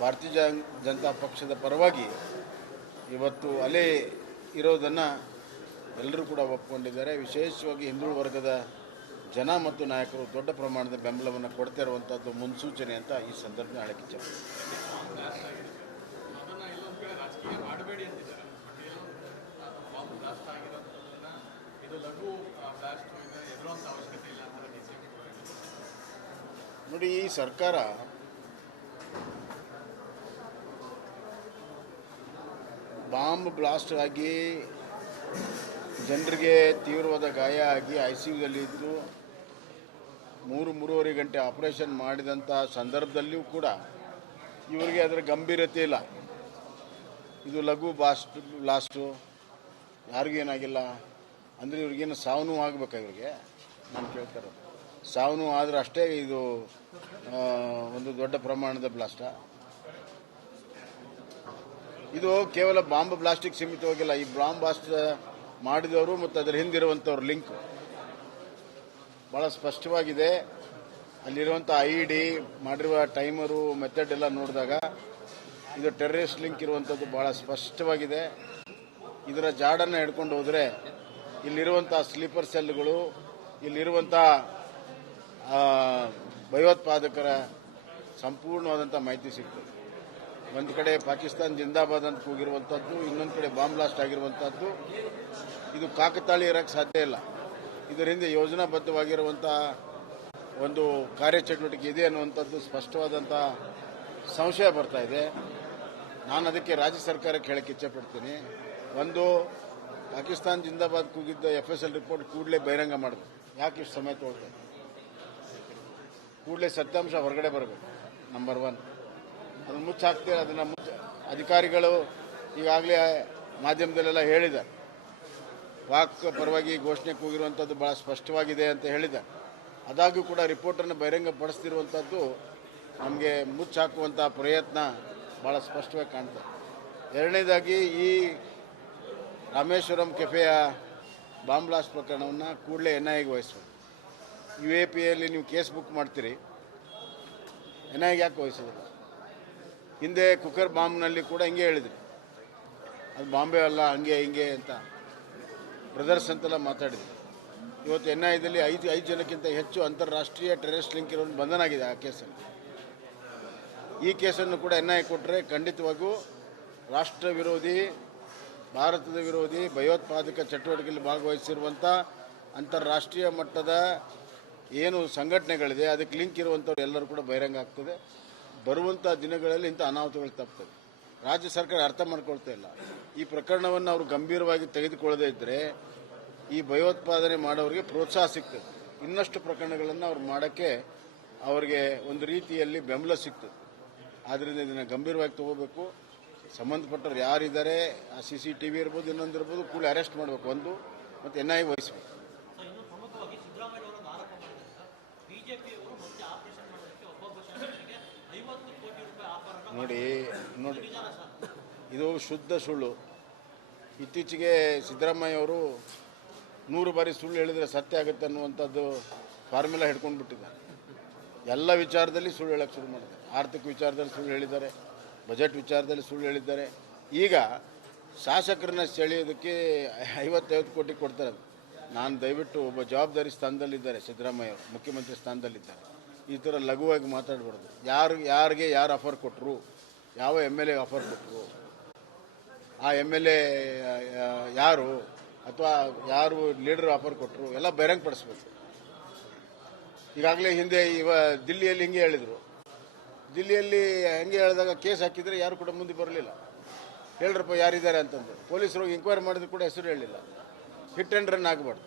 ಭಾರತೀಯ ಜನತಾ ಪಕ್ಷದ ಪರವಾಗಿ ಇವತ್ತು ಅಲೆ ಇರೋದನ್ನು ಎಲ್ಲರೂ ಕೂಡ ಒಪ್ಪಿಕೊಂಡಿದ್ದಾರೆ. ವಿಶೇಷವಾಗಿ ಹಿಂದುಳಿದ ವರ್ಗದ ಜನ ಮತ್ತು ನಾಯಕರು ದೊಡ್ಡ ಪ್ರಮಾಣದ ಬೆಂಬಲವನ್ನು ಕೊಡ್ತಾ ಇರುವಂಥದ್ದು ಮುನ್ಸೂಚನೆ ಅಂತ ಈ ಸಂದರ್ಭದಲ್ಲಿ ಹೇಳಕ್ಕೆ ಇಚ್ಛೆಪಡ್ತೀನಿ. ನೋಡಿ, ಈ ಸರ್ಕಾರ ಬಾಂಬ್ ಬ್ಲಾಸ್ಟ್ ಆಗಿ ಜನರಿಗೆ ತೀವ್ರವಾದ ಗಾಯ ಆಗಿ ICUದಲ್ಲಿದ್ದು 3-3.5 ಗಂಟೆ ಆಪರೇಷನ್ ಮಾಡಿದಂಥ ಸಂದರ್ಭದಲ್ಲಿಯೂ ಕೂಡ ಇವರಿಗೆ ಅದರ ಗಂಭೀರತೆ ಇಲ್ಲ. ಇದು ಲಘು ಬ್ಲಾಸ್ಟು, ಯಾರಿಗೇನಾಗಿಲ್ಲ ಅಂದರೆ ಇವ್ರಿಗೇನು ಸಾವು ನೋವು ಆಗಬೇಕಾ? ಇವರಿಗೆ ನಾನು ಕೇಳ್ತಾರೆ, ಸಾವು ನೋವು ಆದರೆ ಅಷ್ಟೇ ಇದು ಒಂದು ದೊಡ್ಡ ಪ್ರಮಾಣದ ಬ್ಲಾಸ್ಟಾ? ಇದು ಕೇವಲ ಬಾಂಬ್ ಬ್ಲಾಸ್ಟಿಗೆ ಸೀಮಿತವಾಗಿಲ್ಲ. ಈ ಬಾಂಬ್ ಬ್ಲಾಸ್ಟ್ ಮಾಡಿದವರು ಮತ್ತು ಅದರ ಹಿಂದಿರುವಂಥವ್ರ ಲಿಂಕ್ ಭಾಳ ಸ್ಪಷ್ಟವಾಗಿದೆ. ಅಲ್ಲಿರುವಂಥ ID ಮಾಡಿರುವ ಟೈಮರು ಮೆಥಡ್ ಎಲ್ಲ ನೋಡಿದಾಗ ಇದು ಟೆರರಿಸ್ಟ್ ಲಿಂಕ್ ಇರುವಂಥದ್ದು ಭಾಳ ಸ್ಪಷ್ಟವಾಗಿದೆ. ಇದರ ಜಾಡನ್ನು ಹಿಡ್ಕೊಂಡು ಹೋದರೆ ಇಲ್ಲಿರುವಂಥ ಸ್ಲೀಪರ್ ಸೆಲ್ಗಳು, ಇಲ್ಲಿರುವಂಥ ಭಯೋತ್ಪಾದಕರ ಸಂಪೂರ್ಣವಾದಂಥ ಮಾಹಿತಿ ಸಿಗ್ತದೆ. ಒಂದು ಕಡೆ ಪಾಕಿಸ್ತಾನ ಜಿಂದಾಬಾದ್ ಅಂತ ಕೂಗಿರುವಂಥದ್ದು, ಇನ್ನೊಂದು ಕಡೆ ಬಾಂಬ್ ಬ್ಲಾಸ್ಟ್ ಆಗಿರುವಂಥದ್ದು. ಇದು ಕಾಕತಾಳೀಯ ಇರೋಕ್ಕೆ ಸಾಧ್ಯ ಇಲ್ಲ. ಇದರ ಹಿಂದೆ ಯೋಜನಾಬದ್ಧವಾಗಿರುವಂಥ ಒಂದು ಕಾರ್ಯಚಟುವಟಿಕೆ ಇದೆ ಅನ್ನುವಂಥದ್ದು ಸ್ಪಷ್ಟವಾದಂಥ ಸಂಶಯ ಬರ್ತಾ ಇದೆ. ನಾನು ಅದಕ್ಕೆ ರಾಜ್ಯ ಸರ್ಕಾರಕ್ಕೆ ಹೇಳಕ್ಕೆ ಇಚ್ಛೆಪಡ್ತೀನಿ. ಒಂದು, ಪಾಕಿಸ್ತಾನ ಜಿಂದಾಬಾದ್ ಕೂಗಿದ್ದ FSL ರಿಪೋರ್ಟ್ ಕೂಡಲೇ ಬಹಿರಂಗ ಮಾಡಬೇಕು. ಯಾಕೆ ಇಷ್ಟು ಸಮಯ ತೊಗೊಳ್ತಾರೆ? ಕೂಡಲೇ ಸತ್ಯಾಂಶ ಹೊರಗಡೆ ಬರಬೇಕು. ನಂಬರ್ 1 ಅದನ್ನು ಮುಚ್ಚಾಕ್ತೀರ. ಅದನ್ನು ಅಧಿಕಾರಿಗಳು ಈಗಾಗಲೇ ಮಾಧ್ಯಮದಲ್ಲೆಲ್ಲ ಹೇಳಿದ್ದಾರೆ. ಪಾಕ್ ಪರವಾಗಿ ಘೋಷಣೆ ಕೂಗಿರುವಂಥದ್ದು ಭಾಳ ಸ್ಪಷ್ಟವಾಗಿದೆ ಅಂತ ಹೇಳಿದ್ದಾರೆ. ಆದಾಗ್ಯೂ ಕೂಡ ರಿಪೋರ್ಟನ್ನು ಬಹಿರಂಗಪಡಿಸ್ತಿರುವಂಥದ್ದು ನಮಗೆ ಮುಚ್ಚಾಕುವಂಥ ಪ್ರಯತ್ನ ಭಾಳ ಸ್ಪಷ್ಟವಾಗಿ ಕಾಣ್ತದೆ. ಎರಡನೇದಾಗಿ, ಈ ರಾಮೇಶ್ವರಂ ಕೆಫೆಯ ಬಾಂಬ್ ಬ್ಲಾಸ್ಟ್ ಪ್ರಕರಣವನ್ನು ಕೂಡಲೇ NIAಗೆ ವಹಿಸಬೇಕು. UAPಯಲ್ಲಿ ನೀವು ಕೇಸ್ ಬುಕ್ ಮಾಡ್ತೀರಿ, NIAಗೆ ಯಾಕೆ ವಹಿಸೋದಿಲ್ಲ? ಹಿಂದೆ ಕುಕ್ಕರ್ ಬಾಂಬ್ನಲ್ಲಿ ಕೂಡ ಹಿಂಗೆ ಹೇಳಿದ್ರಿ, ಅದು ಬಾಂಬೆ ಅಲ್ಲ, ಹಂಗೆ ಹಿಂಗೆ ಅಂತ ಬ್ರದರ್ಸ್ ಅಂತೆಲ್ಲ ಮಾತಾಡಿದ್ರಿ. ಇವತ್ತು NIAದಲ್ಲಿ 5 ಜನಕ್ಕಿಂತ ಹೆಚ್ಚು ಅಂತಾರಾಷ್ಟ್ರೀಯ ಟೆರರಿಸ್ಟ್ ಲಿಂಕ್ ಇರೋದು ಬಂಧನ ಆಗಿದೆ ಆ ಕೇಸಲ್ಲಿ. ಈ ಕೇಸನ್ನು ಕೂಡ NIA ಕೊಟ್ಟರೆ ಖಂಡಿತವಾಗೂ ರಾಷ್ಟ್ರ ವಿರೋಧಿ, ಭಾರತದ ವಿರೋಧಿ, ಭಯೋತ್ಪಾದಕ ಚಟುವಟಿಕೆಯಲ್ಲಿ ಭಾಗವಹಿಸಿರುವಂಥ ಅಂತಾರಾಷ್ಟ್ರೀಯ ಮಟ್ಟದ ಏನು ಸಂಘಟನೆಗಳಿದೆ ಅದಕ್ಕೆ ಲಿಂಕ್ ಇರುವಂಥವ್ರು ಎಲ್ಲರೂ ಕೂಡ ಬಹಿರಂಗ ಆಗ್ತದೆ. ಬರುವಂಥ ದಿನಗಳಲ್ಲಿ ಇಂಥ ಅನಾಹುತಗಳು ತಪ್ತದೆ. ರಾಜ್ಯ ಸರ್ಕಾರ ಅರ್ಥ ಮಾಡ್ಕೊಳ್ತಾ ಇಲ್ಲ. ಈ ಪ್ರಕರಣವನ್ನು ಅವರು ಗಂಭೀರವಾಗಿ ತೆಗೆದುಕೊಳ್ಳದೇ ಇದ್ದರೆ ಈ ಭಯೋತ್ಪಾದನೆ ಮಾಡೋರಿಗೆ ಪ್ರೋತ್ಸಾಹ ಸಿಗ್ತದೆ. ಇನ್ನಷ್ಟು ಪ್ರಕರಣಗಳನ್ನು ಅವ್ರು ಮಾಡೋಕ್ಕೆ ಅವರಿಗೆ ಒಂದು ರೀತಿಯಲ್ಲಿ ಬೆಂಬಲ ಸಿಗ್ತದೆ. ಆದ್ದರಿಂದ ಇದನ್ನು ಗಂಭೀರವಾಗಿ ತಗೋಬೇಕು. ಸಂಬಂಧಪಟ್ಟವ್ರು ಯಾರಿದ್ದಾರೆ, ಆ CCTV ಇರ್ಬೋದು, ಇನ್ನೊಂದಿರ್ಬೋದು, ಕೂಡಲೇ ಅರೆಸ್ಟ್ ಮಾಡಬೇಕು ಒಂದು, ಮತ್ತು NIA ವಹಿಸಬೇಕು. ನೋಡಿ, ಇದು ಶುದ್ಧ ಸುಳ್ಳು. ಇತ್ತೀಚೆಗೆ ಸಿದ್ದರಾಮಯ್ಯವರು 100 ಬಾರಿ ಸುಳ್ಳು ಹೇಳಿದರೆ ಸತ್ಯ ಆಗುತ್ತೆ ಅನ್ನುವಂಥದ್ದು ಫಾರ್ಮುಲಾ ಹಿಡ್ಕೊಂಡು ಬಿಟ್ಟಿದ್ದಾರೆ. ಎಲ್ಲ ವಿಚಾರದಲ್ಲಿ ಸುಳ್ಳು ಹೇಳಕ್ಕೆ ಶುರು ಮಾಡಿದ್ದಾರೆ. ಆರ್ಥಿಕ ವಿಚಾರದಲ್ಲಿ ಸುಳ್ಳು ಹೇಳಿದ್ದಾರೆ, ಬಜೆಟ್ ವಿಚಾರದಲ್ಲಿ ಸುಳ್ಳು ಹೇಳಿದ್ದಾರೆ. ಈಗ ಶಾಸಕರನ್ನ ಸೆಳೆಯೋದಕ್ಕೆ 50 ಕೋಟಿ ಕೊಡ್ತಾರೆ. ನಾನು ದಯವಿಟ್ಟು ಒಬ್ಬ ಜವಾಬ್ದಾರಿ ಸ್ಥಾನದಲ್ಲಿದ್ದಾರೆ ಸಿದ್ದರಾಮಯ್ಯ ಅವರು, ಮುಖ್ಯಮಂತ್ರಿ ಸ್ಥಾನದಲ್ಲಿದ್ದಾರೆ. ಈ ಥರ ಲಘುವಾಗಿ ಮಾತಾಡಬಾರ್ದು. ಯಾರಿಗೆ ಯಾರು ಆಫರ್ ಕೊಟ್ಟರು, ಯಾವ MLA ಆಫರ್ ಕೊಟ್ಟರು, ಆ MLA ಯಾರು, ಅಥವಾ ಯಾರು ಲೀಡರ್ ಆಫರ್ ಕೊಟ್ಟರು, ಎಲ್ಲ ಬಹಿರಂಗಪಡಿಸ್ಬೇಕು. ಈಗಾಗಲೇ ಹಿಂದೆ ದಿಲ್ಲಿಯಲ್ಲಿ ಹಿಂಗೆ ಹೇಳಿದರು. ದಿಲ್ಲಿಯಲ್ಲಿ ಹಂಗೆ ಹೇಳಿದಾಗ ಕೇಸ್ ಹಾಕಿದರೆ ಯಾರು ಕೂಡ ಮುಂದೆ ಬರಲಿಲ್ಲ. ಹೇಳ್ರಪ್ಪ ಯಾರಿದ್ದಾರೆ ಅಂತಂದು ಪೊಲೀಸರು ಎಂಕ್ವೈರಿ ಮಾಡಿದ್ರು ಕೂಡ ಹೆಸರು ಹೇಳಿಲ್ಲ. ಹಿಟ್ ಆ್ಯಂಡ್ ರನ್ ಆಗಬಾರ್ದು.